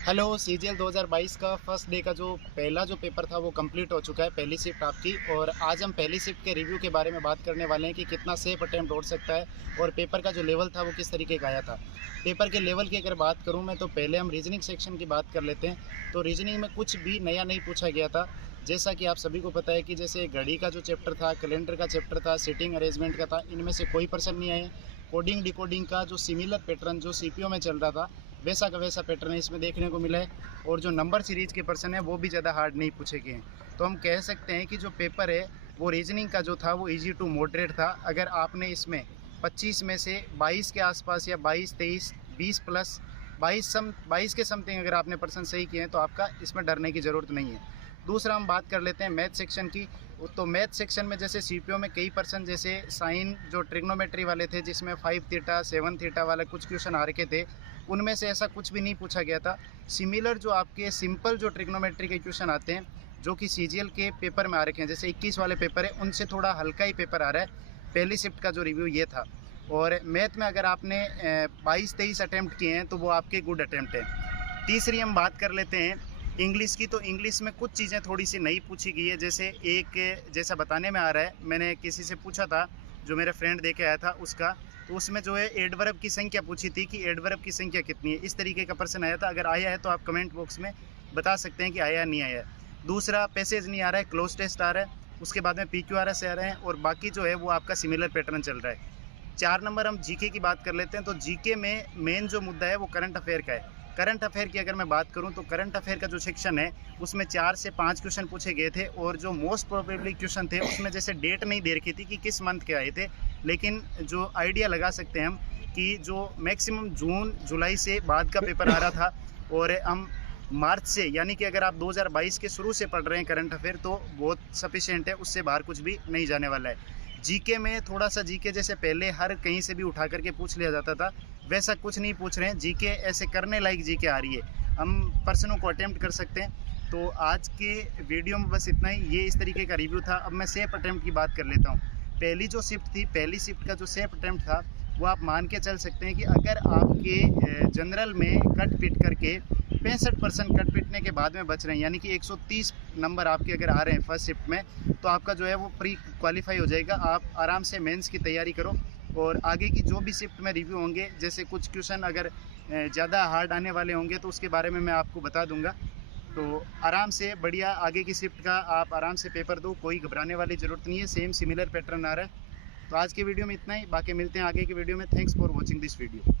Hello CGL 2022 का first day का जो पहला पेपर था वो कंप्लीट हो चुका है, पहली शिफ्ट आपकी। और आज हम पहली शिफ्ट के रिव्यू के बारे में बात करने वाले हैं कि कितना सेफ अटेम्प्ट हो सकता है और पेपर का जो लेवल था वो किस तरीके का आया था। पेपर के लेवल की अगर बात करूं मैं, तो पहले हम रीजनिंग सेक्शन की बात कर लेते हैं। तो रीजनिंग में कुछ भी नया नहीं पूछा गया था। जैसा कि आप सभी को पता है कि जैसे घड़ी का जो चैप्टर था, कैलेंडर का चैप्टर था, सीटिंग अरेंजमेंट का था, इनमें से कोई प्रश्न नहीं आए। कोडिंग डिकोडिंग का जो सिमिलर पैटर्न जो सीपीओ में चल रहा था, वैसा का वैसा पैटर्न इसमें देखने को मिला है। और जो नंबर सीरीज के प्रश्न है वो भी ज़्यादा हार्ड नहीं पूछे गए हैं। तो हम कह सकते हैं कि जो पेपर है वो रीजनिंग का जो था वो इजी टू मॉडरेट था। अगर आपने इसमें 25 में से 22 के आसपास या 22, 23, 20 प्लस 22 के समथिंग अगर आपने प्रश्न सही किए हैं तो आपका इसमें डरने की ज़रूरत नहीं है। दूसरा हम बात कर लेते हैं मैथ सेक्शन की। तो मैथ सेक्शन में जैसे सीपीओ में कई पर्सन जैसे साइन जो ट्रिग्नोमेट्री वाले थे, जिसमें 5 थीटा 7 थीटा वाले कुछ क्वेश्चन आ रखे थे, उनमें से ऐसा कुछ भी नहीं पूछा गया था। सिमिलर जो आपके सिंपल जो ट्रिग्नोमेट्री के क्वेश्चन आते हैं जो कि सीजीएल के पेपर में आ रखे हैं, जैसे 21 वाले पेपर है, उनसे थोड़ा हल्का ही पेपर आ रहा है। पहली शिफ्ट का जो रिव्यू ये था। और मैथ में अगर आपने 22-23 अटैम्प्ट किए हैं तो वो आपके गुड अटैम्प्ट है। तीसरी हम बात कर लेते हैं इंग्लिश की। तो इंग्लिश में कुछ चीज़ें थोड़ी सी नई पूछी गई है। जैसे एक जैसा बताने में आ रहा है, मैंने किसी से पूछा था, जो मेरा फ्रेंड दे के आया था उसका, तो उसमें जो है एडवर्ब की संख्या पूछी थी कि एडवर्ब की संख्या कितनी है, इस तरीके का प्रश्न आया था। अगर आया है तो आप कमेंट बॉक्स में बता सकते हैं कि आया नहीं आया है। दूसरा पैसेज नहीं आ रहा है, क्लोज टेस्ट आ रहा है, उसके बाद में PQRS आ रहे हैं, और बाकी जो है वो आपका सिमिलर पैटर्न चल रहा है। 4 नंबर हम जीके की बात कर लेते हैं। तो जीके में मेन जो मुद्दा है वो करंट अफेयर का है। करंट अफेयर की अगर मैं बात करूं तो करंट अफेयर का जो सेक्शन है उसमें 4 से 5 क्वेश्चन पूछे गए थे, और जो मोस्ट प्रोबेबली क्वेश्चन थे उसमें जैसे डेट नहीं दे रखी थी कि किस मंथ के आए थे, लेकिन जो आइडिया लगा सकते हैं हम कि जो मैक्सिमम जून जुलाई से बाद का पेपर आ रहा था, और हम मार्च से, यानी कि अगर आप 2022 के शुरू से पढ़ रहे हैं करंट अफेयर तो बहुत सफिशिएंट है, उससे बाहर कुछ भी नहीं जाने वाला है। जीके में थोड़ा सा जीके जैसे पहले हर कहीं से भी उठा करके पूछ लिया जाता था, वैसा कुछ नहीं पूछ रहे हैं। जीके ऐसे करने लायक जीके आ रही है, हम प्रश्नों को अटेम्प्ट कर सकते हैं। तो आज के वीडियो में बस इतना ही, ये इस तरीके का रिव्यू था। अब मैं सेफ अटेम्प्ट की बात कर लेता हूँ। पहली जो शिफ्ट थी, पहली शिफ्ट का जो सेफ अटेम्प्ट था वो आप मान के चल सकते हैं कि अगर आपके जनरल में कट पिट करके 65% कट पिटने के बाद में बच रहे हैं, यानी कि 130 नंबर आपके अगर आ रहे हैं फर्स्ट शिफ्ट में, तो आपका जो है वो प्री क्वालिफाई हो जाएगा। आप आराम से मेंस की तैयारी करो, और आगे की जो भी शिफ्ट में रिव्यू होंगे, जैसे कुछ क्वेश्चन अगर ज़्यादा हार्ड आने वाले होंगे तो उसके बारे में मैं आपको बता दूंगा। तो आराम से बढ़िया आगे की शिफ्ट का आप आराम से पेपर दो, कोई घबराने वाली ज़रूरत नहीं है, सेम सिमिलर पैटर्न आ रहा है। तो आज के वीडियो में इतना ही, बाकी मिलते हैं आगे की वीडियो में। Thanks for watching this video.